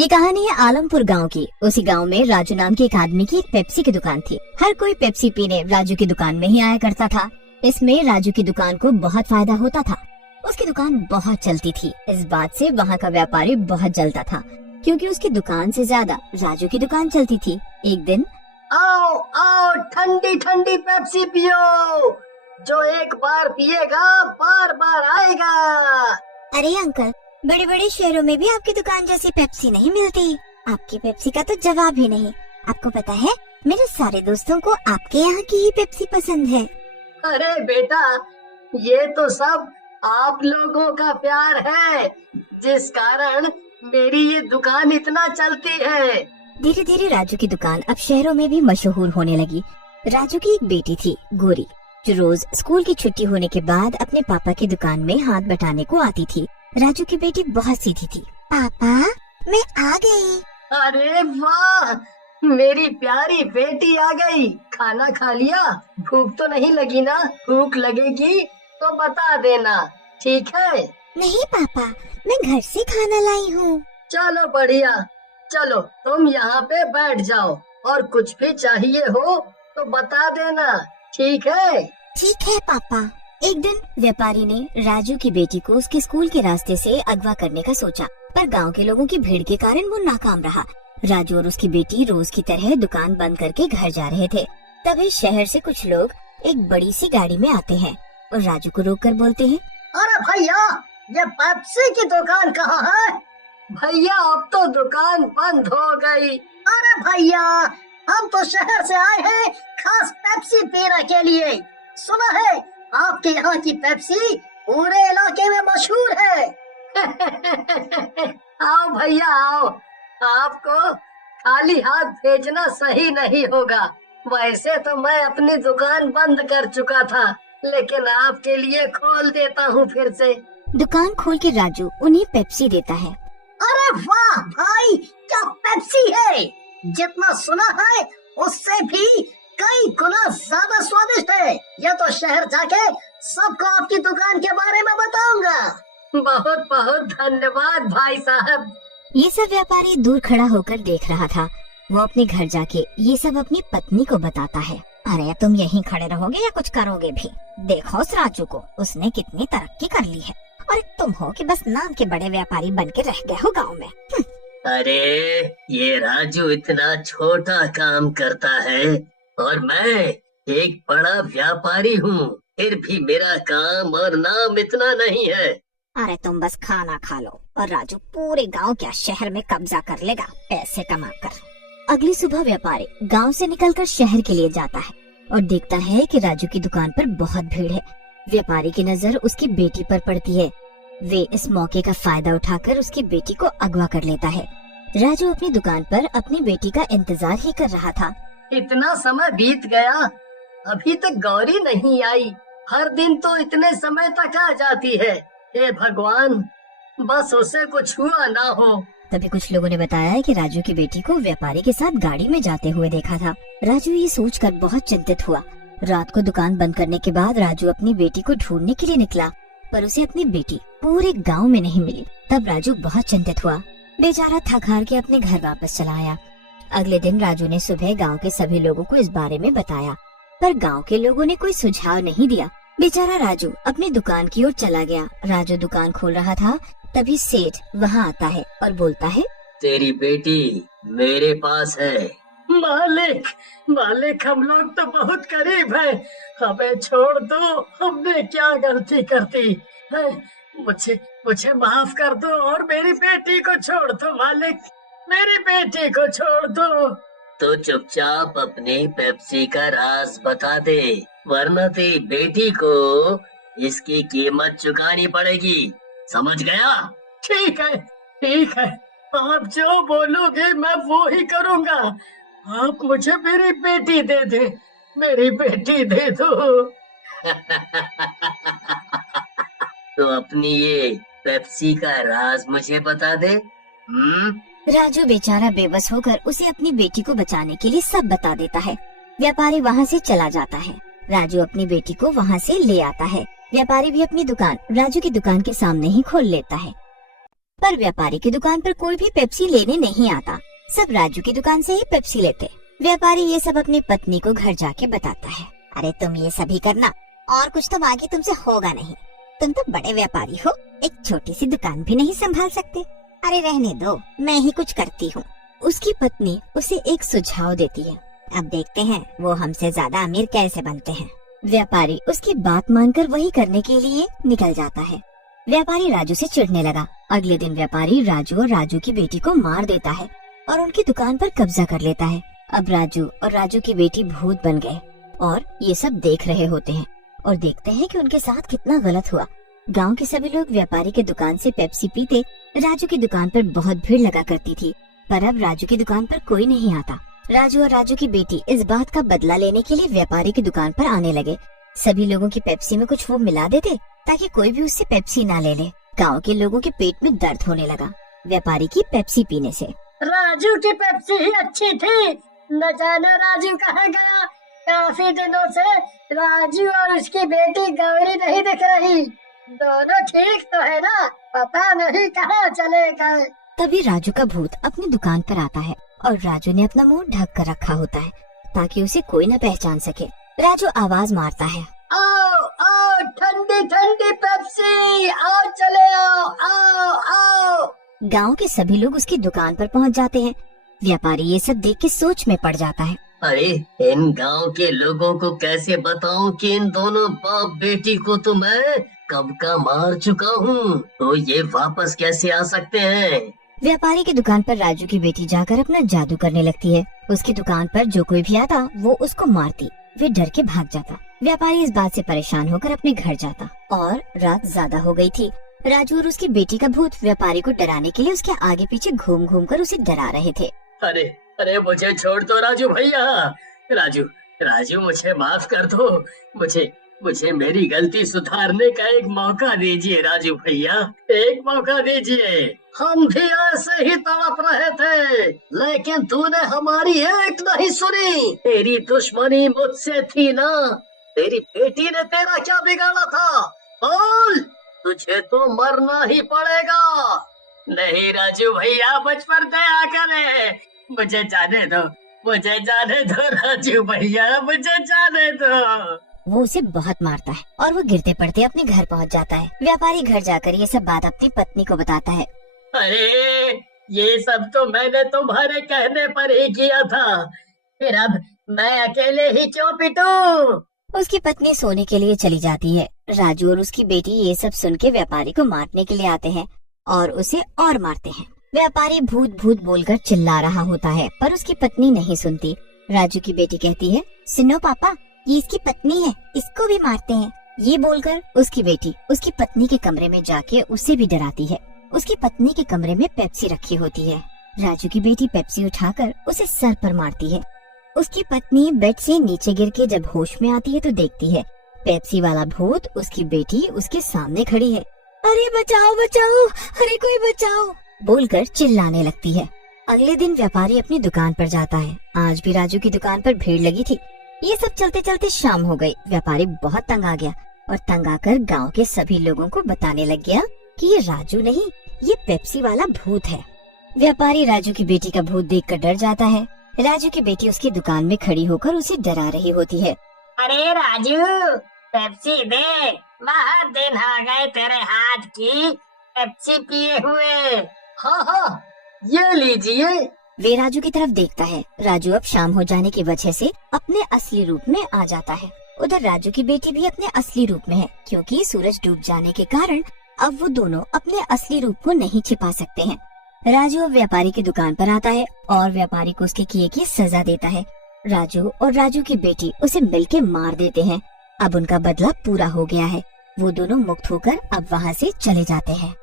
ये कहानी है आलमपुर गांव की। उसी गांव में राजू नाम के एक आदमी की एक पेप्सी की दुकान थी। हर कोई पेप्सी पीने राजू की दुकान में ही आया करता था। इसमें राजू की दुकान को बहुत फायदा होता था। उसकी दुकान बहुत चलती थी। इस बात से वहाँ का व्यापारी बहुत जलता था, क्योंकि उसकी दुकान से ज्यादा राजू की दुकान चलती थी। एक दिन, आओ आओ, ठंडी ठंडी पेप्सी पियो। जो एक बार पिएगा बार बार आएगा। अरे अंकल, बड़े बड़े शहरों में भी आपकी दुकान जैसी पेप्सी नहीं मिलती। आपकी पेप्सी का तो जवाब ही नहीं। आपको पता है, मेरे सारे दोस्तों को आपके यहाँ की ही पेप्सी पसंद है। अरे बेटा, ये तो सब आप लोगों का प्यार है, जिस कारण मेरी ये दुकान इतना चलती है। धीरे धीरे राजू की दुकान अब शहरों में भी मशहूर होने लगी। राजू की एक बेटी थी, गोरी, जो रोज स्कूल की छुट्टी होने के बाद अपने पापा की दुकान में हाथ बटाने को आती थी। राजू की बेटी बहुत सीधी थी। पापा, मैं आ गई। अरे वाह, मेरी प्यारी बेटी आ गई। खाना खा लिया? भूख तो नहीं लगी ना? भूख लगेगी तो बता देना, ठीक है? नहीं पापा, मैं घर से खाना लाई हूँ। चलो बढ़िया। चलो तुम यहाँ पे बैठ जाओ, और कुछ भी चाहिए हो तो बता देना, ठीक है? ठीक है पापा। एक दिन व्यापारी ने राजू की बेटी को उसके स्कूल के रास्ते से अगवा करने का सोचा, पर गांव के लोगों की भीड़ के कारण वो नाकाम रहा। राजू और उसकी बेटी रोज की तरह दुकान बंद करके घर जा रहे थे। तभी शहर से कुछ लोग एक बड़ी सी गाड़ी में आते हैं और राजू को रोककर बोलते हैं, अरे भैया, ये पेप्सी की दुकान कहाँ है? भैया, अब तो दुकान बंद हो गई। अरे भैया, हम तो शहर से आए हैं खास पेप्सी पीने के लिए। सुना है आपके यहाँ की पेप्सी पूरे इलाके में मशहूर है। आओ भैया आओ, आपको खाली हाथ भेजना सही नहीं होगा। वैसे तो मैं अपनी दुकान बंद कर चुका था, लेकिन आपके लिए खोल देता हूँ फिर से। दुकान खोल के राजू उन्हें पेप्सी देता है। अरे वाह भाई, क्या पेप्सी है! जितना सुना है उससे भी कई गुना ज्यादा स्वादिष्ट है। यह तो शहर जाके सबको आपकी दुकान के बारे में बताऊंगा। बहुत बहुत धन्यवाद भाई साहब। ये सब व्यापारी दूर खड़ा होकर देख रहा था। वो अपने घर जाके ये सब अपनी पत्नी को बताता है। अरे तुम यहीं खड़े रहोगे या कुछ करोगे भी? देखो उस राजू को, उसने कितनी तरक्की कर ली है, और तुम हो कि बस नाम के बड़े व्यापारी बन के रह गए हो गाँव में। अरे ये राजू इतना छोटा काम करता है और मैं एक बड़ा व्यापारी हूँ, फिर भी मेरा काम और नाम इतना नहीं है। अरे तुम बस खाना खा लो और राजू पूरे गांव क्या शहर में कब्जा कर लेगा, पैसे कमा कर। अगली सुबह व्यापारी गांव से निकलकर शहर के लिए जाता है और देखता है कि राजू की दुकान पर बहुत भीड़ है। व्यापारी की नजर उसकी बेटी पर पड़ती है। वे इस मौके का फायदा उठाकर उसकी बेटी को अगवा कर लेता है। राजू अपनी दुकान पर अपनी बेटी का इंतजार ही कर रहा था। इतना समय बीत गया, अभी तक गौरी नहीं आई। हर दिन तो इतने समय तक आ जाती है। हे भगवान, बस उसे कुछ हुआ ना हो। तभी कुछ लोगों ने बताया कि राजू की बेटी को व्यापारी के साथ गाड़ी में जाते हुए देखा था। राजू ये सोचकर बहुत चिंतित हुआ। रात को दुकान बंद करने के बाद राजू अपनी बेटी को ढूंढने के लिए निकला, पर उसे अपनी बेटी पूरे गांव में नहीं मिली। तब राजू बहुत चिंतित हुआ। बेचारा थक हार के अपने घर वापस चला आया। अगले दिन राजू ने सुबह गांव के सभी लोगों को इस बारे में बताया, पर गांव के लोगों ने कोई सुझाव नहीं दिया। बेचारा राजू अपनी दुकान की ओर चला गया। राजू दुकान खोल रहा था, तभी सेठ वहाँ आता है और बोलता है, तेरी बेटी मेरे पास है। मालिक, मालिक, हम लोग तो बहुत गरीब हैं, हमें छोड़ दो। हमने क्या गलती कर दी है? मुझे माफ कर दो और मेरी बेटी को छोड़ दो मालिक, मेरी बेटी को छोड़ दो। तो चुपचाप अपनी पेप्सी का राज बता दे, वरना तेरी बेटी को इसकी कीमत चुकानी पड़ेगी, समझ गया? ठीक है, ठीक है, आप जो बोलोगे मैं वो ही करूँगा। आप मुझे मेरी बेटी दे दे, मेरी बेटी दे दो। तो अपनी ये पेप्सी का राज मुझे बता दे। राजू बेचारा बेबस होकर उसे अपनी बेटी को बचाने के लिए सब बता देता है। व्यापारी वहाँ से चला जाता है। राजू अपनी बेटी को वहाँ से ले आता है। व्यापारी भी अपनी दुकान राजू की दुकान के सामने ही खोल लेता है। पर व्यापारी की दुकान पर कोई भी पेप्सी लेने नहीं आता। सब राजू की दुकान से ही पेप्सी लेते। व्यापारी ये सब अपनी पत्नी को घर जाके बताता है। अरे तुम ये सभी करना और कुछ तो आगे तुमसे होगा नहीं। तुम तो बड़े व्यापारी हो, एक छोटी सी दुकान भी नहीं संभाल सकते। अरे रहने दो, मैं ही कुछ करती हूँ। उसकी पत्नी उसे एक सुझाव देती है। अब देखते हैं वो हमसे ज्यादा अमीर कैसे बनते हैं। व्यापारी उसकी बात मानकर वही करने के लिए निकल जाता है। व्यापारी राजू से चिढ़ने लगा। अगले दिन व्यापारी राजू और राजू की बेटी को मार देता है और उनकी दुकान पर कब्जा कर लेता है। अब राजू और राजू की बेटी भूत बन गए और ये सब देख रहे होते हैं और देखते हैं कि उनके साथ कितना गलत हुआ। गांव के सभी लोग व्यापारी के दुकान से पेप्सी पीते। राजू की दुकान पर बहुत भीड़ लगा करती थी, पर अब राजू की दुकान पर कोई नहीं आता। राजू और राजू की बेटी इस बात का बदला लेने के लिए व्यापारी की दुकान पर आने लगे। सभी लोगों की पेप्सी में कुछ वो मिला देते ताकि कोई भी उससे पेप्सी ना ले ले। गाँव के लोगों के पेट में दर्द होने लगा व्यापारी की पेप्सी पीने से। राजू की पेप्सी ही अच्छी थी, न जाने राजू कहाँ गया। काफी दिनों से राजू और उसकी बेटी गौरी नहीं दिख रही। दोनों ठीक तो है ना, पता नहीं कहाँ चले गए। तभी राजू का भूत अपनी दुकान पर आता है और राजू ने अपना मुंह ढक कर रखा होता है ताकि उसे कोई न पहचान सके। राजू आवाज मारता है, आओ आओ ठंडी ठंडी पेप्सी, आओ चले आओ आओ आओ। गांव के सभी लोग उसकी दुकान पर पहुंच जाते हैं। व्यापारी ये सब देख के सोच में पड़ जाता है। अरे इन गांव के लोगों को कैसे बताऊं कि इन दोनों बाप बेटी को तो मैं कब का मार चुका हूँ, तो ये वापस कैसे आ सकते हैं। व्यापारी की दुकान पर राजू की बेटी जाकर अपना जादू करने लगती है। उसकी दुकान पर जो कोई भी आता वो उसको मारती। वे डर के भाग जाता। व्यापारी इस बात से परेशान होकर अपने घर जाता और रात ज्यादा हो गई थी। राजू और उसकी बेटी का भूत व्यापारी को डराने के लिए उसके आगे पीछे घूम घूम कर उसे डरा रहे थे। अरे अरे मुझे छोड़ दो राजू भैया। राजू राजू मुझे माफ कर दो। मुझे मेरी गलती सुधारने का एक मौका दीजिए राजू भैया, एक मौका दीजिए। हम भी ऐसे ही तड़प रहे थे, लेकिन तूने हमारी एक नहीं सुनी। तेरी दुश्मनी मुझसे थी ना, तेरी बेटी ने तेरा क्या बिगाड़ा था? बोल, तुझे तो मरना ही पड़ेगा। नहीं राजू भैया, मुझ पर दया करे, मुझे जाने दो राजू भैया, मुझे जाने दो। वो उसे बहुत मारता है और वो गिरते पड़ते अपने घर पहुंच जाता है। व्यापारी घर जाकर ये सब बात अपनी पत्नी को बताता है। अरे ये सब तो मैंने तुम्हारे कहने पर ही किया था, फिर अब मैं अकेले ही क्यों पिटूं? उसकी पत्नी सोने के लिए चली जाती है। राजू और उसकी बेटी ये सब सुन के व्यापारी को मारने के लिए आते हैं और उसे और मारते हैं। व्यापारी भूत भूत बोलकर चिल्ला रहा होता है, पर उसकी पत्नी नहीं सुनती। राजू की बेटी कहती है, सुनो पापा, ये इसकी पत्नी है, इसको भी मारते हैं। ये बोलकर उसकी बेटी उसकी पत्नी के कमरे में जाके उसे भी डराती है। उसकी पत्नी के कमरे में पेप्सी रखी होती है। राजू की बेटी पेप्सी उठाकर उसे सर पर मारती है। उसकी पत्नी बेड से नीचे गिर के जब होश में आती है तो देखती है पेप्सी वाला भूत उसकी बेटी उसके सामने खड़ी है। अरे बचाओ बचाओ, अरे कोई बचाओ बोलकर चिल्लाने लगती है। अगले दिन व्यापारी अपनी दुकान पर जाता है। आज भी राजू की दुकान पर भीड़ लगी थी। ये सब चलते चलते शाम हो गई। व्यापारी बहुत तंग आ गया और तंग आकर गांव के सभी लोगों को बताने लग गया कि ये राजू नहीं, ये पेप्सी वाला भूत है। व्यापारी राजू की बेटी का भूत देखकर डर जाता है। राजू की बेटी उसकी दुकान में खड़ी होकर उसे डरा रही होती है। अरे राजू, पेप्सी दे, बहुत दिन हो गए तेरे हाथ की पेप्सी पिए हुए। हाँ हाँ, ये लीजिए। वे राजू की तरफ देखता है। राजू अब शाम हो जाने की वजह से अपने असली रूप में आ जाता है। उधर राजू की बेटी भी अपने असली रूप में है, क्योंकि सूरज डूब जाने के कारण अब वो दोनों अपने असली रूप को नहीं छिपा सकते हैं। राजू अब व्यापारी की दुकान पर आता है और व्यापारी को उसके किए की सजा देता है। राजू और राजू की बेटी उसे मिलके मार देते हैं। अब उनका बदला पूरा हो गया है। वो दोनों मुक्त होकर अब वहाँ से चले जाते हैं।